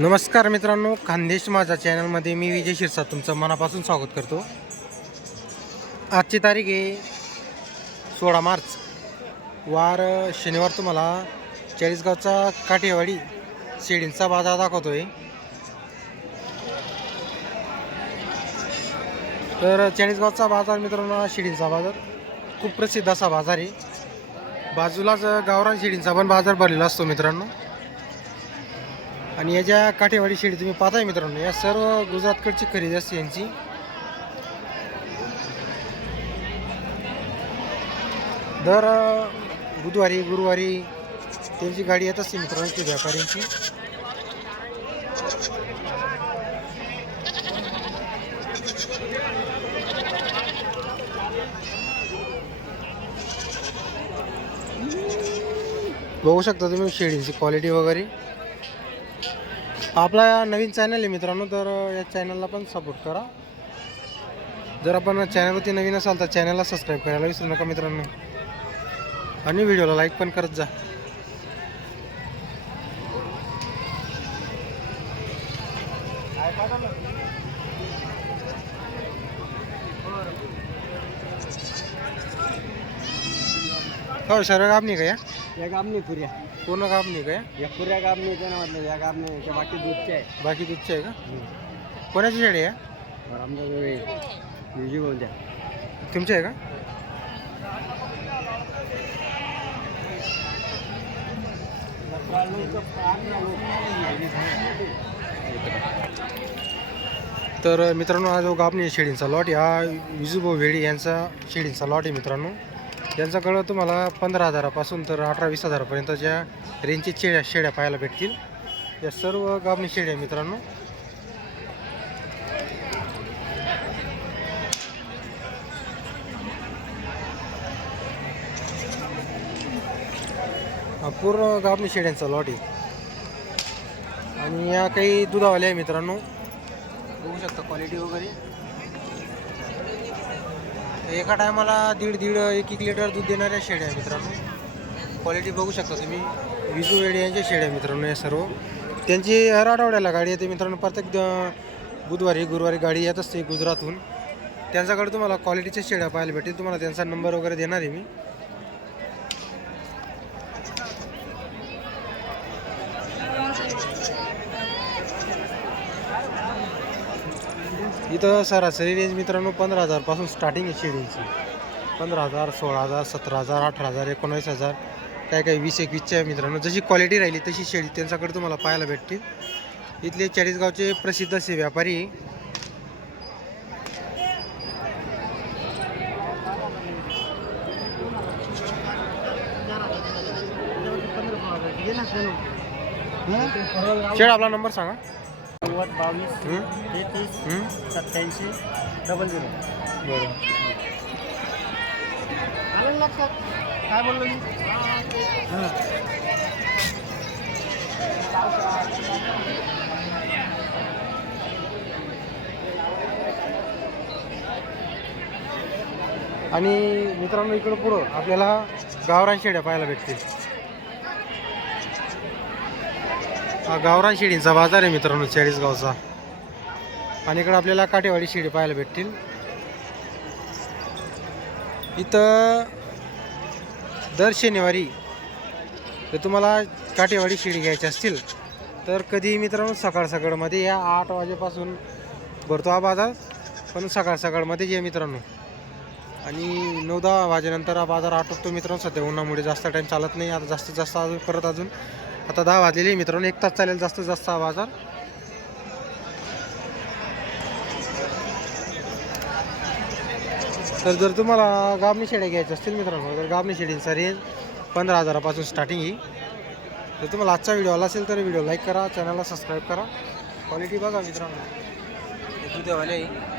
नमस्कार मित्रांनो खानदेश माझा चॅनलमध्ये मी विजय शिरसा तुमचं मनापासून स्वागत करतो. आजची तारीख आहे सोळा मार्च. वार शनिवार तुम्हाला चाळीसगावचा काठेवाडी शेडींचा बाजार दाखवतो आहे तर चाळीसगावचा बाजार मित्रांनो शिडींचा बाजार. खूप प्रसिद्ध असा बाजार आहे. बाजूलाच गावरान शिडींचा पण बाजार भरलेला असतो मित्रांनो. आणि याच्या काठेवाडी शेळी तुम्ही पाहताय मित्रांनो या सर्व गुजरातकडची खरेदी असते यांची. दर बुधवारी गुरुवारी त्यांची गाडी येत असते मित्रांनो ती व्यापाऱ्यांची. बघू शकता तुम्ही शेळींची क्वालिटी वगैरे. आपला नवीन चॅनल आहे मित्रांनो तर या चॅनलला पण सपोर्ट करा. जर आपण चॅनलवरती नवीन असाल तर चॅनलला सबस्क्राईब करायला विसरू नका मित्रांनो. आणि व्हिडिओला लाईक पण करत जा. हो सर्व नाही का या. या गामने पुऱ्या पूर्ण कापणी का? या या पुऱ्या ना म्हटलं या गामने याच्या बाकी दूधचे आहे. बाकी दूधची आहे का? कोणाची शेळी आहे? आमच्या म्युझिक होऊन द्या तुमची आहे का? तर मित्रांनो हा जो गाबणी शेळींचा लॉट हा विजुभाऊ वेळी यांचा शेळींचा लॉट आहे मित्रांनो. यांच्याकडं तुम्हाला पंधरा हजारापासून तर अठरा वीस हजारापर्यंतच्या रेंजची शेळ्या शेळ्या पाहायला भेटतील. या सर्व गाबणी शेळ्या आहे मित्रांनो. पूर्ण गाबणी शेळ्यांचा लॉट आहे. आणि या काही दुधावाल्या आहे मित्रांनो. बघू शकता क्वालिटी वगैरे. एका टायमाला दीड दीड एक एक लिटर दूध देणाऱ्या शेळ्या आहे मित्रांनो. क्वालिटी बघू शकता तुम्ही. विजू वेडी यांच्या शेळ्या आहे मित्रांनो या सर्व. त्यांची हर आठवड्याला गाडी येते मित्रांनो. प्रत्येक द- बुधवारी गुरुवारी गाडी येत असते गुजरातहून. त्यांच्याकडे तुम्हाला क्वालिटीच्या शेळ्या पाहायला भेटेल. तुम्हाला त्यांचा नंबर वगैरे देणार आहे मी. इथं सरासरी रेंज मित्रांनो पंधरा हजारपासून स्टार्टिंग आहे शेळींची. पंधरा हजार सोळा हजार सतरा हजार अठरा हजार एकोणावीस हजार काय काय वीस एकवीसच्या आहे मित्रांनो. जशी क्वालिटी राहिली तशी शेळी त्यांच्याकडे तुम्हाला पाहायला भेटतील. इथले चाळीसगावचे प्रसिद्ध असे व्यापारी. शेड आपला नंबर सांगा. नव्वद बावीस? तेहतीस? सत्याऐंशी डबल झिरो. बरं. आलं लक्षात? काय बोललो मी? हां. आणि मित्रांनो इकडं पुढं आपल्याला गावरान शेड्या पाहायला भेटतील. हा गावरान शेळींचा बाजार आहे मित्रांनो चाळीसगावचा. आणि इकडं आपल्याला काटेवाडी शेळी पाहायला भेटतील. इथं दर शनिवारी जर तुम्हाला काटेवाडी शेळी घ्यायची असतील तर कधी मित्रांनो सकाळ सकाळमध्ये या आठ वाजेपासून भरतो हा बाजार. पण सकाळ सकाळमध्ये ये मित्रांनो. आणि नऊ दहा वाजेनंतर हा बाजार आटोपतो मित्रांनो. सध्या उन्हामुळे जास्त टाईम चालत नाही. आता जास्तीत जास्त अजून परत अजून आता दहा वाजलेले मित्रांनो. एक तास चालेल जास्तीत जास्त हा बाजार. तर जर तुम्हाला गाबणी शेड्या घ्यायच्या असतील मित्रांनो तर गाबणी शेडींचा रेंज पंधरा हजारापासून स्टार्टिंग ही. जर तुम्हाला आजचा व्हिडिओ आला असेल तर व्हिडिओ लाईक करा चॅनलला सबस्क्राईब करा. क्वालिटी बघा मित्रांनो. हे आहे.